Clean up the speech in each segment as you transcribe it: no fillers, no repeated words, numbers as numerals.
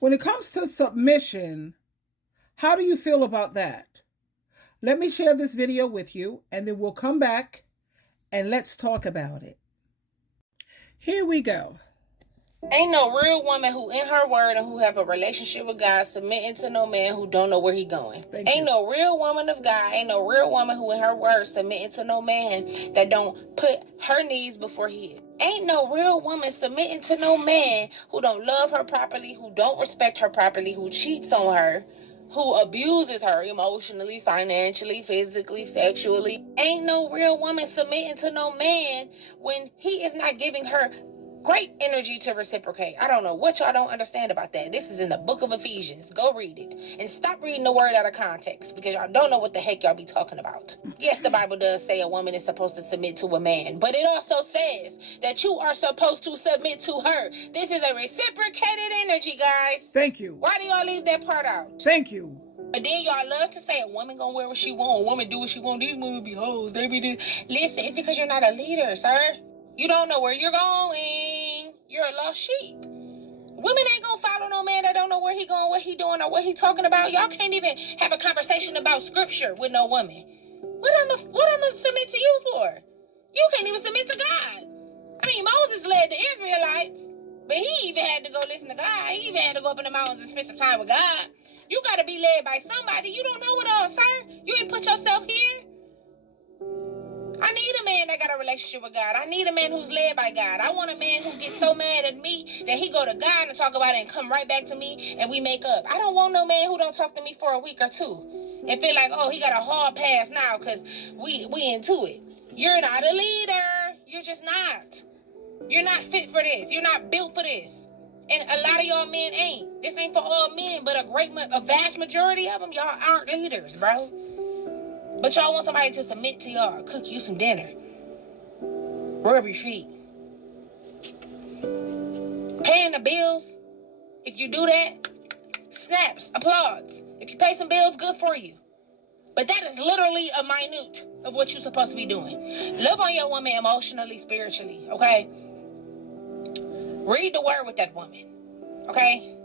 When it comes to submission, how do you feel about that? Let me share this video with you, and then we'll come back and let's talk about it. Here we go. Ain't no real woman who in her word and who have a relationship with God submitting to no man who don't know where he going. Ain't no real woman of God, ain't no real woman who in her word submitting to no man that don't put her needs before his. Ain't no real woman submitting to no man who don't love her properly, who don't respect her properly, who cheats on her, who abuses her emotionally, financially, physically, sexually. Ain't no real woman submitting to no man when he is not giving her great energy to reciprocate. I don't know what y'all don't understand about that. This is in the book of Ephesians. Go read it. And stop reading the word out of context, because y'all don't know what the heck y'all be talking about. Yes, the Bible does say a woman is supposed to submit to a man, but it also says that you are supposed to submit to her. This is a reciprocated energy, guys. Thank you. Why do y'all leave that part out? Thank you. But then y'all love to say a woman gonna wear what she want, a woman do what she want, these women be hoes, they be this. Listen, it's because you're not a leader, sir. You don't know where you're going. You're a lost sheep. Women ain't gonna follow no man that don't know where he going, what he doing, or what he talking about. Y'all can't even have a conversation about scripture with no woman. What I'm gonna submit to you for? You can't even submit to God. I mean, Moses led the Israelites, but he even had to go listen to God. He even had to go up in the mountains and spend some time with God. You gotta be led by somebody. You don't know it all, sir. You ain't put yourself here. I need a man that got a relationship with God. I need a man who's led by God. I want a man who gets so mad at me that he go to God and talk about it and come right back to me and we make up. I don't want no man who don't talk to me for a week or two and feel like, oh, he got a hard pass now because we into it. You're not a leader. You're just not. You're not fit for this. You're not built for this. And a lot of y'all men ain't. This ain't for all men, but a vast majority of them, y'all aren't leaders, bro. But y'all want somebody to submit to y'all, cook you some dinner, rub your feet. Paying the bills, if you do that, snaps, applause. If you pay some bills, good for you. But that is literally a minute of what you're supposed to be doing. Love on your woman emotionally, spiritually, okay? Read the word with that woman, okay?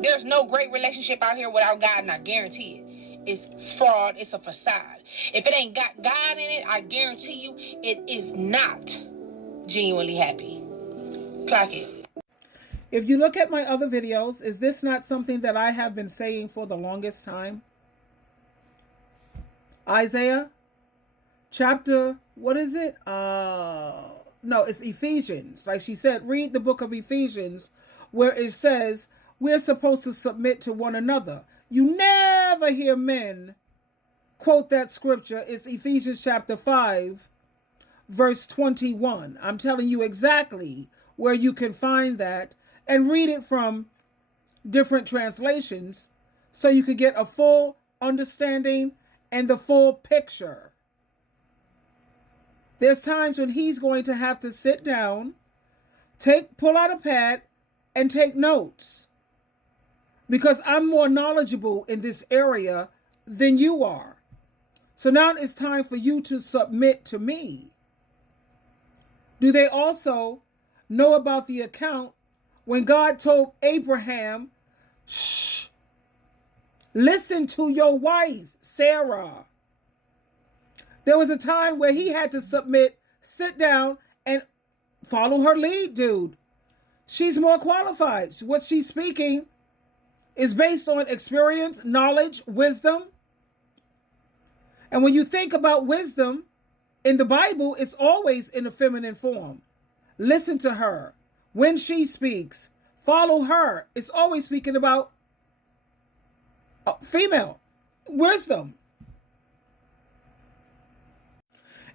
There's no great relationship out here without God, and I guarantee it. It's fraud. It's a facade. If it ain't got God in it, I guarantee you it is not genuinely happy. Clock it. If you look at my other videos, is this not something that I have been saying for the longest time? Isaiah chapter, what is it? No, it's Ephesians. Like she said, read the book of Ephesians where it says we're supposed to submit to one another. You never hear men quote that scripture. It's Ephesians chapter 5, verse 21. I'm telling you exactly where you can find that and read it from different translations so you could get a full understanding and the full picture. There's times when he's going to have to sit down, pull out a pad and take notes. Because I'm more knowledgeable in this area than you are. So now it's time for you to submit to me. Do they also know about the account when God told Abraham, shh, listen to your wife, Sarah? There was a time where he had to submit, sit down, and follow her lead, dude. She's more qualified. What she's speaking is based on experience, knowledge, wisdom. And when you think about wisdom in the Bible, it's always in a feminine form. Listen to her. When she speaks, follow her. It's always speaking about female wisdom.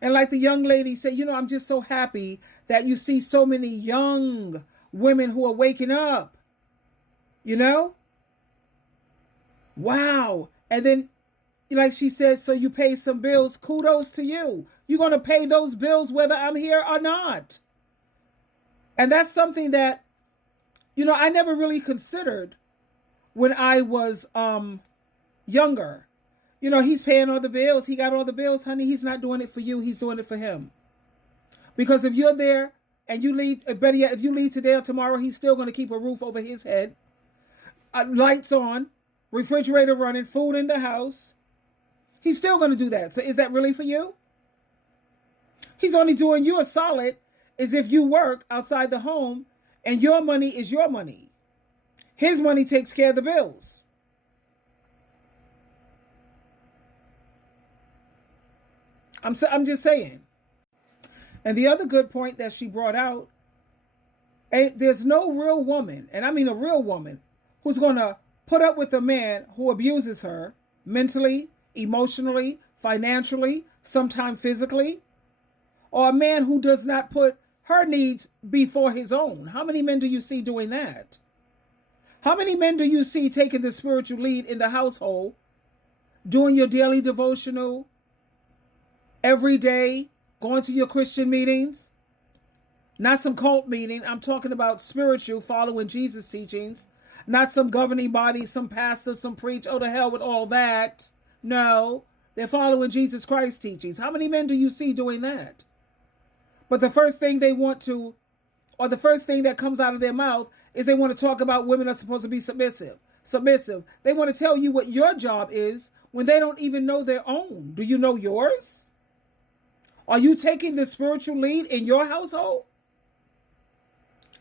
And like the young lady said, I'm just so happy that you see so many young women who are waking up. Wow. And then, like she said, so you pay some bills. Kudos to you. You're going to pay those bills whether I'm here or not. And that's something that, I never really considered when I was younger. He's paying all the bills. He got all the bills, honey. He's not doing it for you. He's doing it for him. Because if you're there and you leave, better yet, if you leave today or tomorrow, he's still going to keep a roof over his head. lights on, refrigerator running, food in the house. He's still going to do that. So is that really for you? He's only doing you a solid as if you work outside the home and your money is your money. His money takes care of the bills. I'm just saying. And the other good point that she brought out, there's no real woman, and I mean a real woman, who's going to put up with a man who abuses her mentally, emotionally, financially, sometimes physically, or a man who does not put her needs before his own. How many men do you see doing that? How many men do you see taking the spiritual lead in the household, doing your daily devotional every day, going to your Christian meetings? Not some cult meeting. I'm talking about spiritual, following Jesus' teachings. Not some governing body, some pastor, some preach. Oh, to hell with all that. No, they're following Jesus Christ's teachings. How many men do you see doing that? But the first thing they want to, or the first thing that comes out of their mouth is they want to talk about women are supposed to be submissive. They want to tell you what your job is when they don't even know their own. Do you know yours? Are you taking the spiritual lead in your household?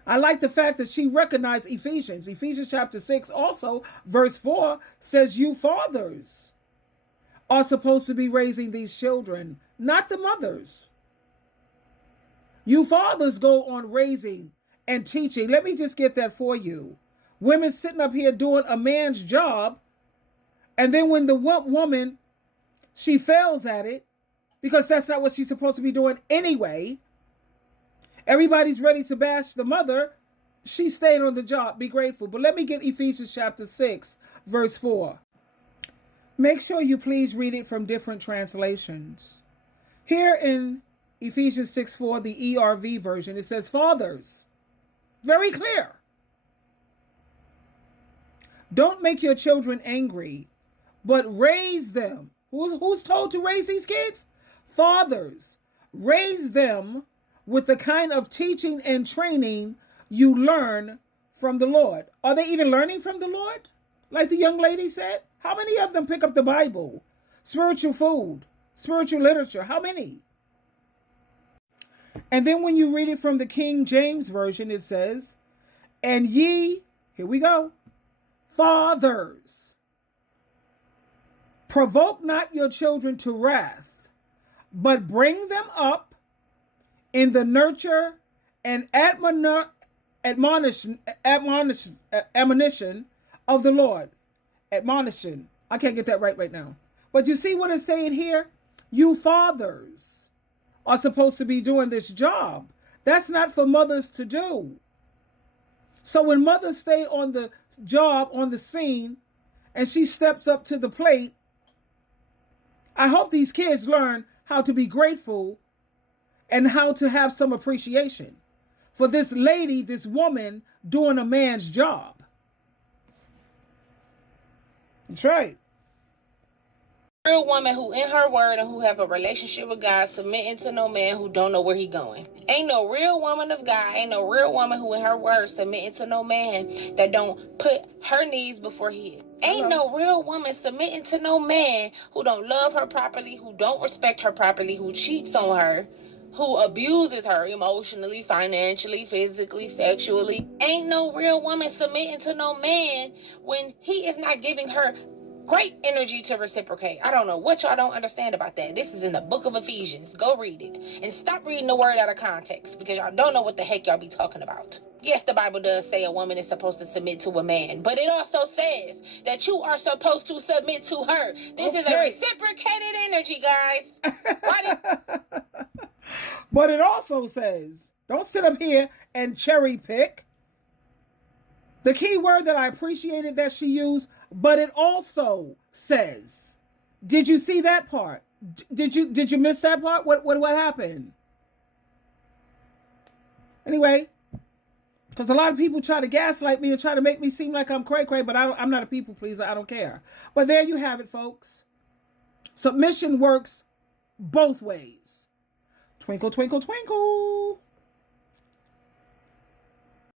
I like the fact that she recognized Ephesians. Ephesians chapter 6 also, verse 4, says you fathers are supposed to be raising these children, not the mothers. You fathers go on raising and teaching. Let me just get that for you. Women sitting up here doing a man's job, and then when the woman, she fails at it, because that's not what she's supposed to be doing anyway. Everybody's ready to bash the mother. She stayed on the job. Be grateful. But let me get Ephesians chapter 6, verse 4. Make sure you please read it from different translations. Here in Ephesians 6:4, the ERV version, it says, fathers. Very clear. Don't make your children angry, but raise them. Who's told to raise these kids? Fathers. Raise them with the kind of teaching and training you learn from the Lord. Are they even learning from the Lord? Like the young lady said? How many of them pick up the Bible? Spiritual food, spiritual literature. How many? And then when you read it from the King James Version, it says, and ye, here we go, fathers, provoke not your children to wrath, but bring them up in the nurture and admonition of the Lord. Admonition. I can't get that right now. But you see what it's saying here? You fathers are supposed to be doing this job. That's not for mothers to do. So when mothers stay on the job, on the scene, and she steps up to the plate, I hope these kids learn how to be grateful and how to have some appreciation for this lady, this woman, doing a man's job. That's right. Real woman who in her word and who have a relationship with God, submitting to no man who don't know where he going. Ain't no real woman of God, ain't no real woman who in her word submitting to no man that don't put her needs before his. Ain't no real woman submitting to no man who don't love her properly, who don't respect her properly, who cheats on her, who abuses her emotionally, financially, physically, sexually. Ain't no real woman submitting to no man when he is not giving her great energy to reciprocate. I don't know what y'all don't understand about that. This is in the book of Ephesians. Go read it. And stop reading the word out of context, because y'all don't know what the heck y'all be talking about. Yes, the Bible does say a woman is supposed to submit to a man, but it also says that you are supposed to submit to her. This is a reciprocated energy, guys. But it also says, don't sit up here and cherry pick. The key word that I appreciated that she used, but it also says. Did you see that part? Did you miss that part? What happened? Anyway, because a lot of people try to gaslight me and try to make me seem like I'm cray-cray, but I'm not a people pleaser. I don't care. But there you have it, folks. Submission works both ways. Twinkle, twinkle, twinkle.